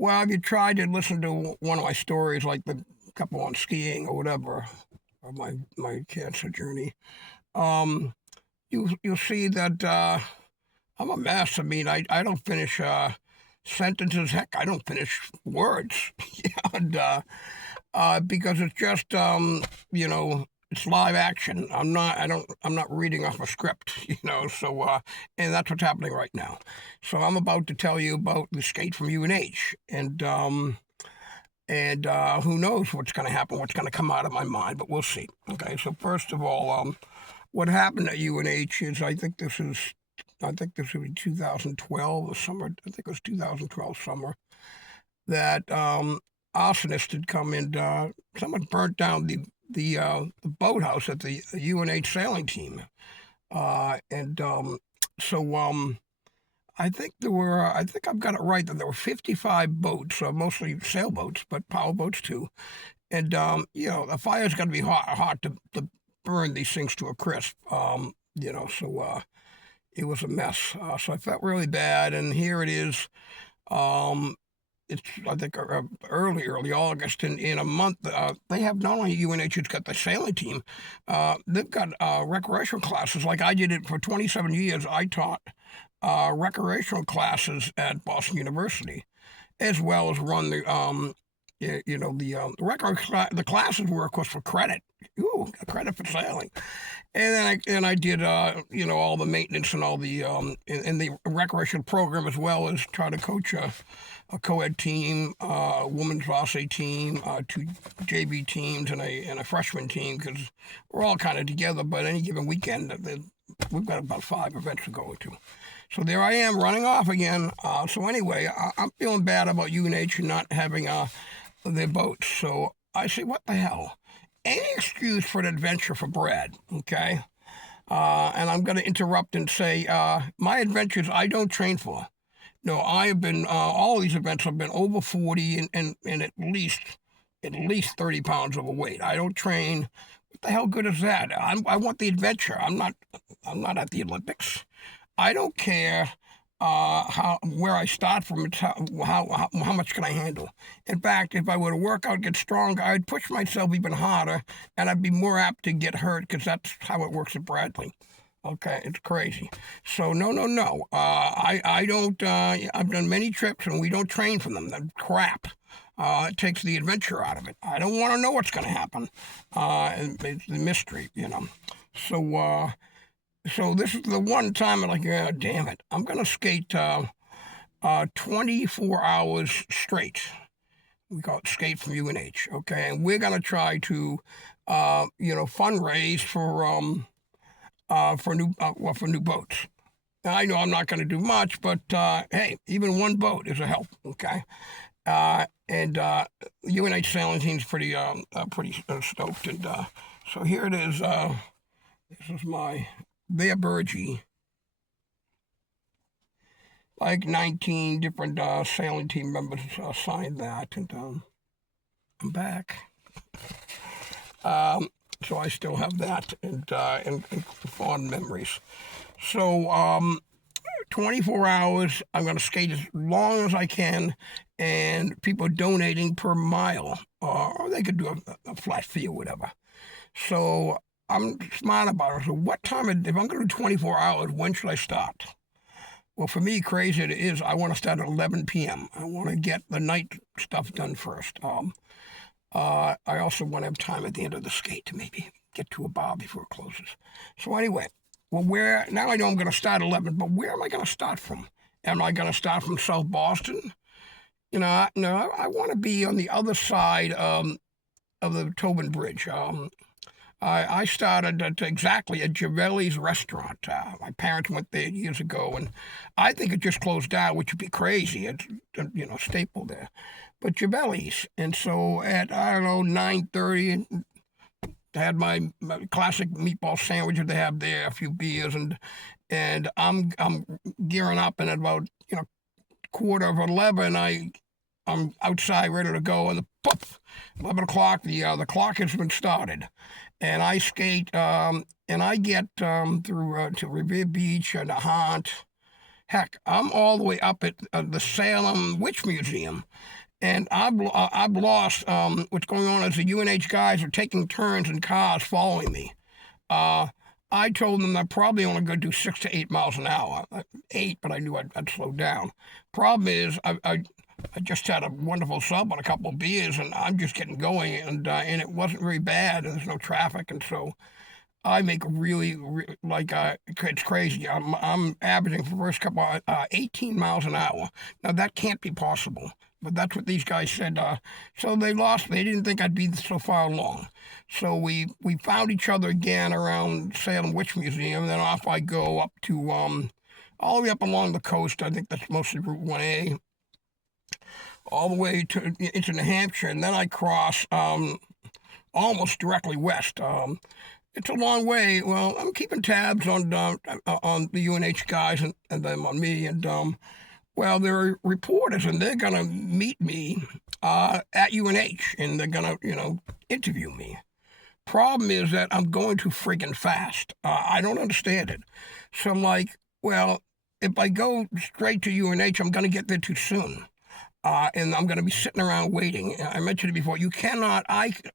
Well, have you tried to listen to one of my stories, like the couple on skiing or whatever, or my cancer journey? Um, you'll see that I'm a mess. I mean, I don't finish sentences. Heck, I don't finish words. and because it's just you know it's live action. I'm not reading off a script. So and that's what's happening right now. So I'm about to tell you about the skate from UNH, and who knows what's going to happen, what's going to come out of my mind, but we'll see. Okay, so first of all, what happened at UNH is I think this was 2012, the summer. I think it was 2012 summer that arsonists had come and someone burnt down the boathouse at the UNH sailing team, and so I think I've got it right that there were 55 boats, mostly sailboats, but power boats too. And the fire's got to be hot to burn these things to a crisp. So it was a mess. So I felt really bad, and here it is. Um, it's I think early August, and in a month they have not only UNH has got the sailing team, they've got recreational classes. Like I did it for 27 years. I taught recreational classes at Boston University, as well as run the classes were of course for credit. Ooh, credit for sailing, and then I did all the maintenance and all the in the recreational program, as well as try to coach a co-ed team, a women's varsity team, two JV teams, and a freshman team, because we're all kind of together. But any given weekend, we've got about 5 events to go to. So there I am running off again. So anyway, I'm feeling bad about UNH not having their boats. So I say, what the hell? Any excuse for an adventure for Brad, okay? And I'm going to interrupt and say, my adventures I don't train for. No, I have been, all these events have been over 40 and at least 30 pounds overweight. I don't train. What the hell good is that? I want the adventure. I'm not at the Olympics. I don't care where I start from. It's how much can I handle. In fact, if I were to work out, get stronger, I'd push myself even harder, and I'd be more apt to get hurt, because that's how it works at Bradley. Okay, it's crazy. So no. I don't. I've done many trips, and we don't train for them. That's crap. It takes the adventure out of it. I don't want to know what's going to happen. It's the mystery. So. So this is the one time I'm like, oh, damn it, I'm going to skate 24 hours straight. We call it skate from UNH, okay? And we're going to try to, fundraise for new boats. Now, I know I'm not going to do much, but hey, even one boat is a help, okay? And UNH sailing team's pretty stoked, and so here it is. This is their Burgee, like 19 different sailing team members signed that, and I'm back. So I still have that, and fond memories. So 24 hours, I'm going to skate as long as I can, and people are donating per mile, or they could do a flat fee or whatever. So I'm smart about it. So what time, if I'm going to do 24 hours, when should I start? Well, for me, crazy it is, I want to start at 11 p.m. I want to get the night stuff done first. I also want to have time at the end of the skate to maybe get to a bar before it closes. So anyway, now I know I'm going to start at 11, but where am I going to start from? Am I going to start from South Boston? I want to be on the other side of the Tobin Bridge. I started exactly at Givelli's restaurant. My parents went there years ago, and I think it just closed down, which would be crazy. It's a staple there, but Givelli's. And so at 9:30, I had my classic meatball sandwich that they have there, a few beers, and I'm gearing up, and at about 11:15, I'm outside ready to go, and the poof, 11 o'clock, the clock has been started. And I skate, and I get through to Revere Beach and Nahant, Heck, I'm all the way up at the Salem Witch Museum, and I've lost. What's going on is the UNH guys are taking turns in cars following me. Uh, I told them I'm probably only going to do 6 to 8 miles an hour. 8, but I knew I'd slow down. Problem is, I just had a wonderful sub on a couple of beers, and I'm just getting going, and it wasn't very bad, and there's no traffic, and so I make it's crazy. I'm averaging for the first couple 18 miles an hour. Now that can't be possible, but that's what these guys said. So they lost. They didn't think I'd be so far along. So we found each other again around Salem Witch Museum. Then off I go up to all the way up along the coast. I think that's mostly Route 1A, all the way into New Hampshire, and then I cross almost directly west. It's a long way. Well, I'm keeping tabs on the UNH guys and them on me, and well, they're reporters, and they're gonna meet me at UNH, and they're gonna interview me. Problem is that I'm going too friggin' fast. I don't understand it. So I'm like, well, if I go straight to UNH, I'm gonna get there too soon. And I'm going to be sitting around waiting. I mentioned it before. You cannot,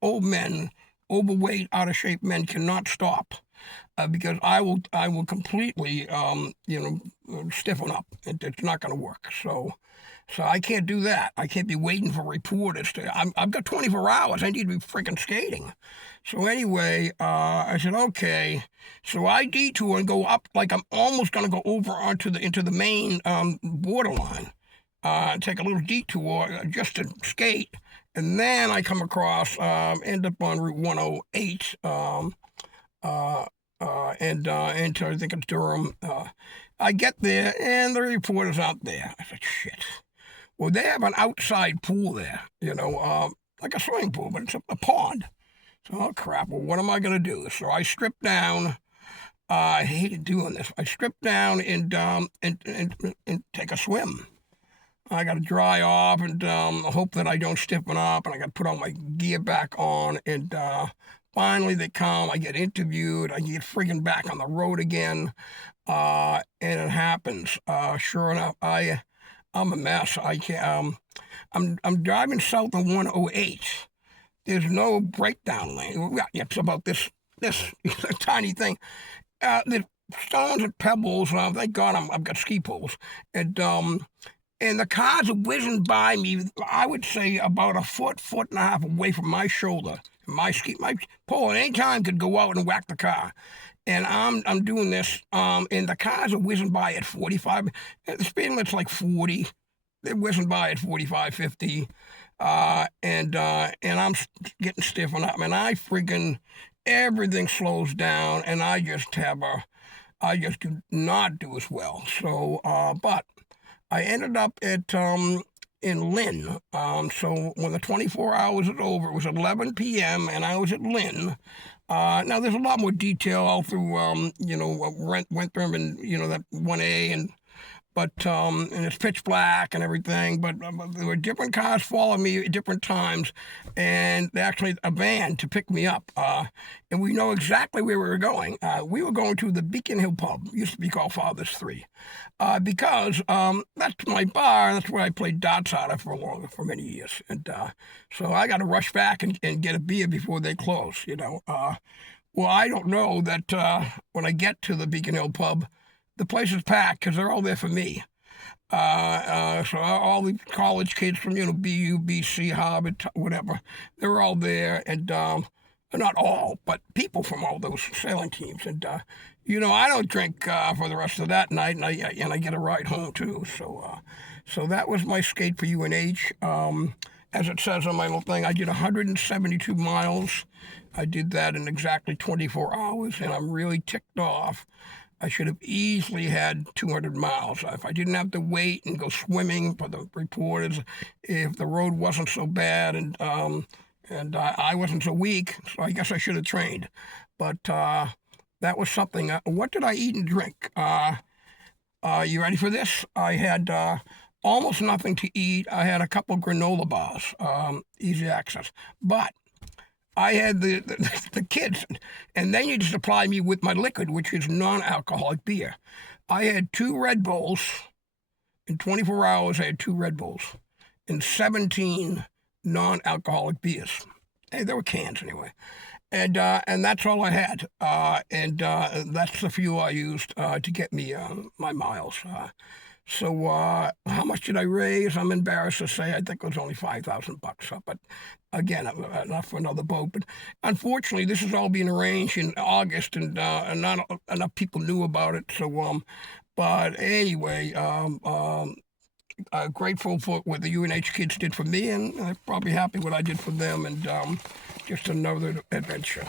old men, overweight, out of shape men cannot stop because I will completely, stiffen up. It's not going to work. So I can't do that. I can't be waiting for reporters I've got 24 hours. I need to be freaking skating. So anyway, I said, okay. So I detour and go up like I'm almost going to go over into the main borderline. Take a little detour just to skate, and then I come across, end up on Route 108, and into, I think it's Durham. I get there, and the reporter's out there. I said, shit. Well, they have an outside pool there, like a swimming pool, but it's a pond. So, oh, crap, well, what am I going to do? So I strip down. I hated doing this. I strip down and take a swim. I got to dry off and hope that I don't stiffen up, and I got to put all my gear back on, and finally they come, I get interviewed, I get friggin' back on the road again, and it happens. Sure enough, I'm a mess. I can't, I'm driving south on 108. There's no breakdown lane. It's about this tiny thing. The stones and pebbles, thank God I've got ski poles, and the cars are whizzing by me, I would say about a foot and a half away from my shoulder. My pole at any time could go out and whack the car. And I'm doing this, and the cars are whizzing by at 45. The speed limit's like 40. They're whizzing by at 45, 50. And I'm getting stiffened up. And everything slows down, and I just do not do as well. So, but I ended up in Lynn. So when the 24 hours was over, it was 11 p.m. and I was at Lynn. Now there's a lot more detail all through, Wentworth and that 1A and it's pitch black and everything. But there were different cars following me at different times, and actually a van to pick me up. And we know exactly where we were going. We were going to the Beacon Hill pub, used to be called Father's 3, because that's my bar. That's where I played darts out of for many years. And so I got to rush back and get a beer before they close. Well, I don't know that when I get to the Beacon Hill pub, the place is packed because they're all there for me. So all the college kids from, BU, BC, Harvard, whatever, they're all there. And not all, but people from all those sailing teams. And, I don't drink for the rest of that night, and I get a ride home, too. So that was my skate for UNH. As it says on my little thing, I did 172 miles. I did that in exactly 24 hours, and I'm really ticked off. I should have easily had 200 miles. If I didn't have to wait and go swimming for the reporters, if the road wasn't so bad and I wasn't so weak, so I guess I should have trained. But that was something. What did I eat and drink? You ready for this? I had almost nothing to eat. I had a couple granola bars, easy access. But I had the kids, and they need to supply me with my liquid, which is non-alcoholic beer. I had 2 Red Bulls. In 24 hours, I had 2 Red Bulls and 17 non-alcoholic beers. Hey, they were cans anyway. And that's all I had. That's the fuel I used to get me my miles. So how much did I raise? I'm embarrassed to say I think it was only $5,000. But again, enough for another boat. But unfortunately, this is all being arranged in August, and not enough people knew about it. So, but anyway, grateful for what the UNH kids did for me, and I'm probably happy what I did for them, and just another adventure.